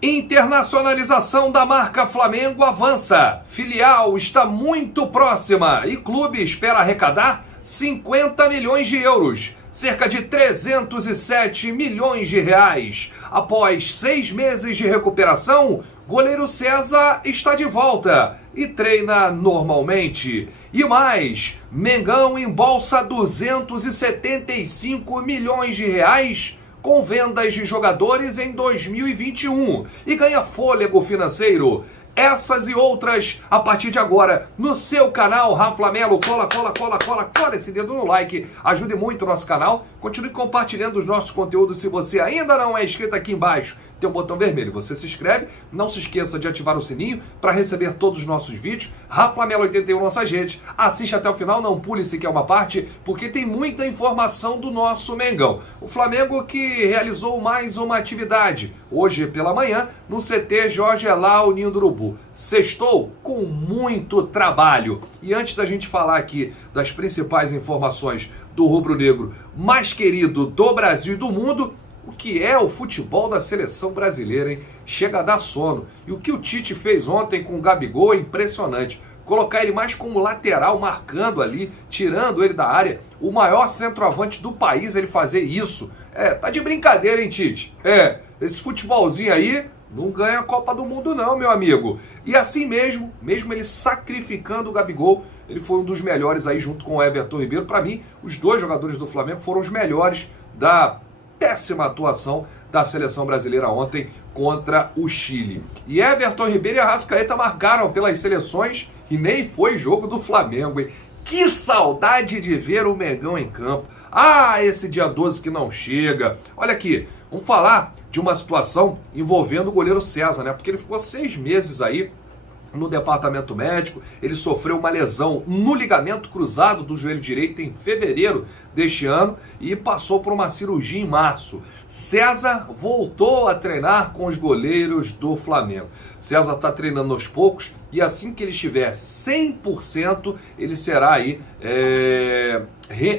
Internacionalização da marca Flamengo avança. Filial está muito próxima e clube espera arrecadar 50 milhões de euros, cerca de 307 milhões de reais. Após 6 meses de recuperação, goleiro César está de volta e treina normalmente. E mais, Mengão embolsa 275 milhões de reais com vendas de jogadores em 2021 e ganha fôlego financeiro. Essas e outras a partir de agora no seu canal Rafa Melo. Cola esse dedo no like, ajude muito o nosso canal. Continue compartilhando os nossos conteúdos. Se você ainda não é inscrito, aqui embaixo tem um botão vermelho, você se inscreve. Não se esqueça de ativar o sininho para receber todos os nossos vídeos. Rafa Melo 81 nossas redes. Assiste até o final, não pule sequer uma parte, porque tem muita informação do nosso Mengão. O Flamengo que realizou mais uma atividade hoje pela manhã no CT Jorge Elal Ninho do Urubu. Sextou com muito trabalho. E antes da gente falar aqui das principais informações do rubro-negro mais querido do Brasil e do mundo, o que é o futebol da seleção brasileira, hein? Chega a dar sono. E o que o Tite fez ontem com o Gabigol é impressionante. Colocar ele mais como lateral, marcando ali, tirando ele da área. O maior centroavante do país, ele fazer isso. Tá de brincadeira, hein, Tite? Esse futebolzinho aí não ganha a Copa do Mundo não, meu amigo. E assim mesmo ele sacrificando o Gabigol, ele foi um dos melhores aí junto com o Everton Ribeiro. Para mim, os dois jogadores do Flamengo foram os melhores da péssima atuação da seleção brasileira ontem contra o Chile. E Everton Ribeiro e Arrascaeta marcaram pelas seleções e nem foi jogo do Flamengo, hein? Que saudade de ver o Mengão em campo. Esse dia 12 que não chega. Olha aqui, vamos falar de uma situação envolvendo o goleiro César, né? Porque ele ficou 6 meses aí no departamento médico. Ele sofreu uma lesão no ligamento cruzado do joelho direito em fevereiro deste ano e passou por uma cirurgia em março. César voltou a treinar com os goleiros do Flamengo. César está treinando aos poucos e assim que ele estiver 100%, ele será aí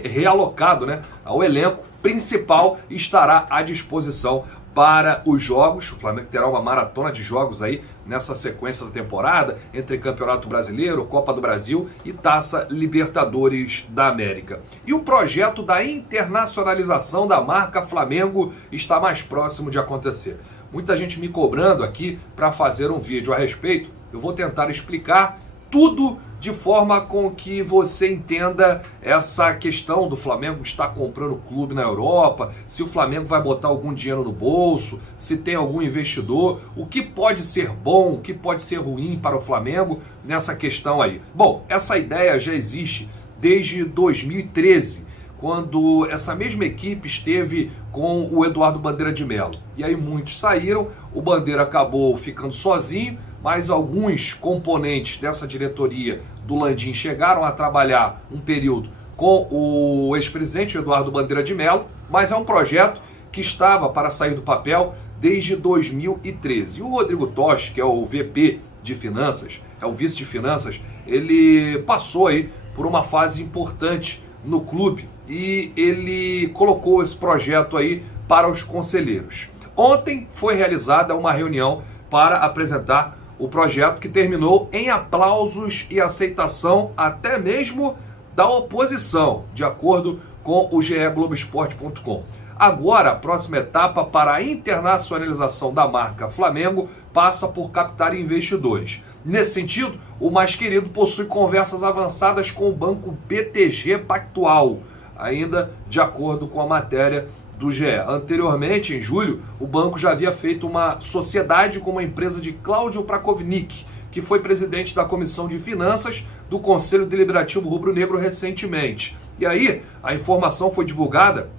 realocado, né, ao elenco principal e estará à disposição para os jogos. O Flamengo terá uma maratona de jogos aí nessa sequência da temporada, entre Campeonato Brasileiro, Copa do Brasil e Taça Libertadores da América. E o projeto da internacionalização da marca Flamengo está mais próximo de acontecer. Muita gente me cobrando aqui para fazer um vídeo a respeito. Eu vou tentar explicar tudo de forma com que você entenda essa questão do Flamengo estar comprando clube na Europa, se o Flamengo vai botar algum dinheiro no bolso, se tem algum investidor, o que pode ser bom, o que pode ser ruim para o Flamengo nessa questão aí. Bom, essa ideia já existe desde 2013, quando essa mesma equipe esteve com o Eduardo Bandeira de Melo. E aí muitos saíram, o Bandeira acabou ficando sozinho, mas alguns componentes dessa diretoria do Landim chegaram a trabalhar um período com o ex-presidente Eduardo Bandeira de Melo, mas é um projeto que estava para sair do papel desde 2013. E o Rodrigo Toshi, que é o VP de Finanças, é o vice de Finanças, ele passou aí por uma fase importante no clube e ele colocou esse projeto aí para os conselheiros. Ontem foi realizada uma reunião para apresentar o projeto, que terminou em aplausos e aceitação até mesmo da oposição, de acordo com o Globoesporte.com. Agora, a próxima etapa para a internacionalização da marca Flamengo passa por captar investidores. Nesse sentido, o mais querido possui conversas avançadas com o banco BTG Pactual, ainda de acordo com a matéria do GE. Anteriormente, em julho, o banco já havia feito uma sociedade com uma empresa de Cláudio Prakovnik, que foi presidente da Comissão de Finanças do Conselho Deliberativo Rubro-Negro recentemente. E aí, a informação foi divulgada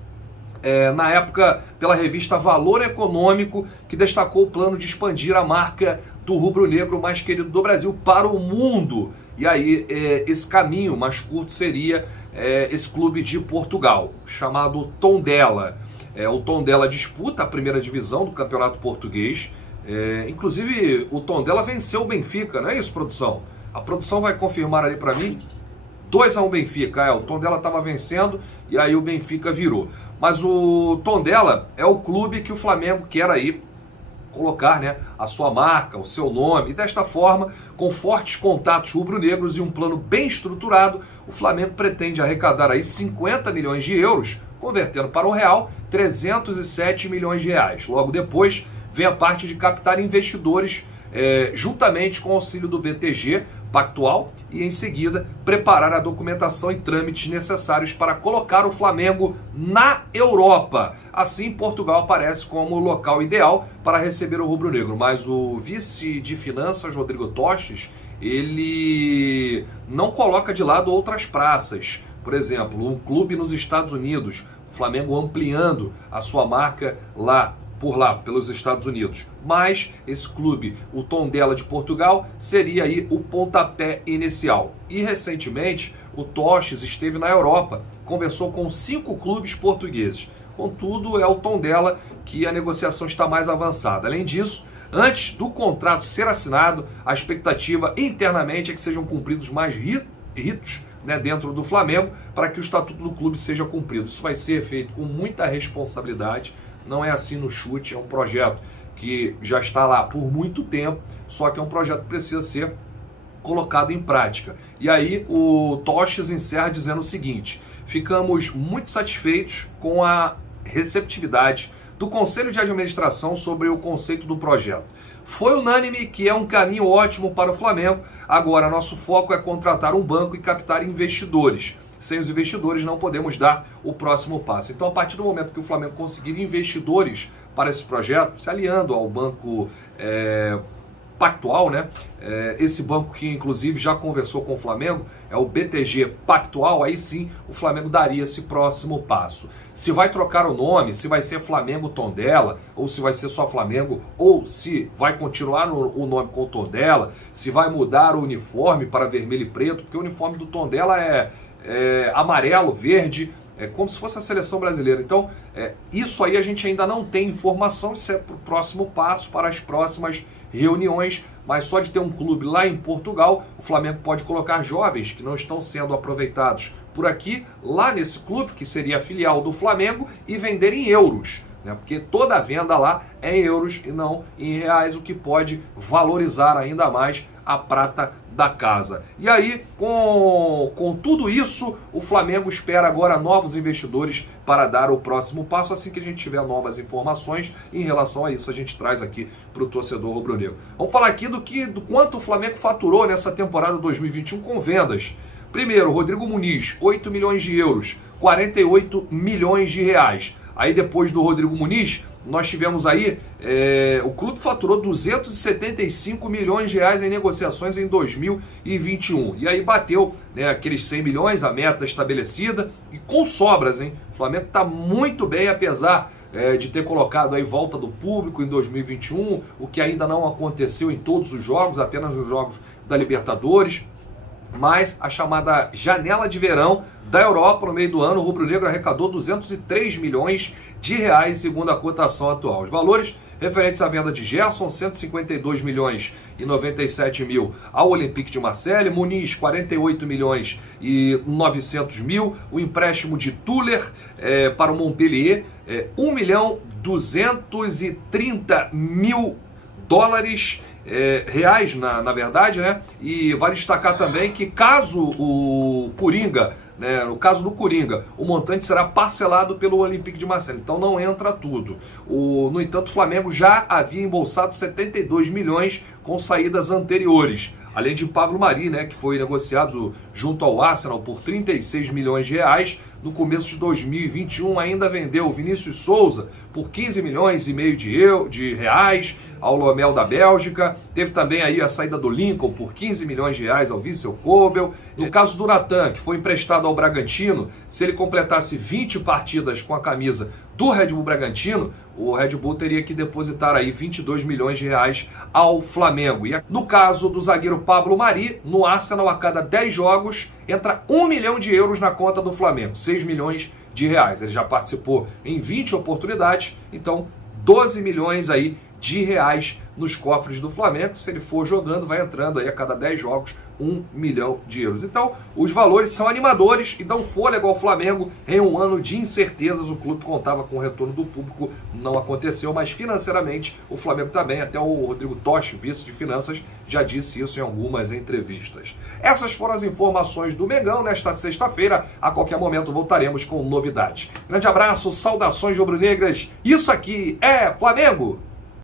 na época pela revista Valor Econômico, que destacou o plano de expandir a marca do rubro-negro mais querido do Brasil para o mundo. E aí, esse caminho mais curto seria esse clube de Portugal, chamado Tondela. O Tondela disputa a primeira divisão do Campeonato Português. Inclusive, o Tondela venceu o Benfica, não é isso, produção? A produção vai confirmar ali para mim. 2-1 Benfica, o Tondela estava vencendo e aí o Benfica virou. Mas o Tondela é o clube que o Flamengo quer aí colocar, né, a sua marca, o seu nome, e desta forma, com fortes contatos rubro-negros e um plano bem estruturado, o Flamengo pretende arrecadar aí 50 milhões de euros, convertendo para o real, 307 milhões de reais. Logo depois, vem a parte de captar investidores juntamente com o auxílio do BTG Pactual e, em seguida, preparar a documentação e trâmites necessários para colocar o Flamengo na Europa. Assim, Portugal aparece como o local ideal para receber o rubro-negro. Mas o vice de finanças, Rodrigo Tostes, ele não coloca de lado outras praças. Por exemplo, um clube nos Estados Unidos, o Flamengo ampliando a sua marca por lá, pelos Estados Unidos. Mas esse clube, o Tondela de Portugal, seria aí o pontapé inicial. E recentemente, o Tostes esteve na Europa, conversou com 5 clubes portugueses. Contudo, é o Tondela que a negociação está mais avançada. Além disso, antes do contrato ser assinado, a expectativa internamente é que sejam cumpridos mais ritos, né, dentro do Flamengo, para que o estatuto do clube seja cumprido. Isso vai ser feito com muita responsabilidade. Não é assim no chute, é um projeto que já está lá por muito tempo, só que é um projeto que precisa ser colocado em prática. E aí o Tostes encerra dizendo o seguinte: ficamos muito satisfeitos com a receptividade do Conselho de Administração sobre o conceito do projeto. Foi unânime que é um caminho ótimo para o Flamengo. Agora, nosso foco é contratar um banco e captar investidores. Sem os investidores não podemos dar o próximo passo. Então, a partir do momento que o Flamengo conseguir investidores para esse projeto, se aliando ao banco Pactual, né? Esse banco que inclusive já conversou com o Flamengo, é o BTG Pactual, aí sim o Flamengo daria esse próximo passo. Se vai trocar o nome, se vai ser Flamengo Tondela, ou se vai ser só Flamengo, ou se vai continuar o nome com Tondela, se vai mudar o uniforme para vermelho e preto, porque o uniforme do Tondela é amarelo, verde, é como se fosse a seleção brasileira. Então, isso aí a gente ainda não tem informação, isso é para o próximo passo, para as próximas reuniões, mas só de ter um clube lá em Portugal, o Flamengo pode colocar jovens que não estão sendo aproveitados por aqui, lá nesse clube, que seria a filial do Flamengo, e vender em euros, né? Porque toda a venda lá é em euros e não em reais, o que pode valorizar ainda mais a prata da casa. E aí, com tudo isso, o Flamengo espera agora novos investidores para dar o próximo passo. Assim que a gente tiver novas informações em relação a isso, a gente traz aqui para o torcedor rubro-negro. Vamos falar aqui do quanto o Flamengo faturou nessa temporada 2021 com vendas. Primeiro, Rodrigo Muniz, 8 milhões de euros, 48 milhões de reais. Aí depois do Rodrigo Muniz, nós tivemos aí, o clube faturou 275 milhões de reais em negociações em 2021. E aí bateu, né, aqueles 100 milhões, a meta estabelecida, e com sobras, hein? O Flamengo está muito bem, apesar de ter colocado aí volta do público em 2021, o que ainda não aconteceu em todos os jogos, apenas nos jogos da Libertadores. Mas a chamada janela de verão da Europa no meio do ano, o rubro-negro arrecadou 203 milhões de reais, segundo a cotação atual. Os valores referentes à venda de Gerson, 152 milhões e 97 mil ao Olympique de Marseille, Muniz, 48 milhões e 900 mil, o empréstimo de Tuller para o Montpellier, 1 milhão 230 mil dólares, reais, na verdade, né? E vale destacar também que caso o Coringa, né, no caso do Coringa, o montante será parcelado pelo Olympique de Marseille, então não entra tudo. No entanto, o Flamengo já havia embolsado 72 milhões com saídas anteriores, além de Pablo Mari, né, que foi negociado junto ao Arsenal por 36 milhões de reais. No começo de 2021 ainda vendeu Vinícius Souza por 15 milhões e meio de reais ao Lommel da Bélgica. Teve também aí a saída do Lincoln por 15 milhões de reais ao Vissel Kobe. No caso do Natan, que foi emprestado ao Bragantino, se ele completasse 20 partidas com a camisa do Red Bull Bragantino, o Red Bull teria que depositar aí 22 milhões de reais ao Flamengo. E no caso do zagueiro Pablo Mari, no Arsenal, a cada 10 jogos entra 1 milhão de euros na conta do Flamengo, 6 milhões de reais. Ele já participou em 20 oportunidades, então 12 milhões aí de reais nos cofres do Flamengo. Se ele for jogando, vai entrando aí a cada 10 jogos 1 milhão de euros. Então, os valores são animadores e dão fôlego ao Flamengo em um ano de incertezas. O clube contava com o retorno do público, não aconteceu, mas financeiramente o Flamengo está bem. Até o Rodrigo Toshi, vice de finanças, já disse isso em algumas entrevistas. Essas foram as informações do Mengão nesta sexta-feira. A qualquer momento voltaremos com novidades. Grande abraço, saudações rubro-negras. Isso aqui é Flamengo!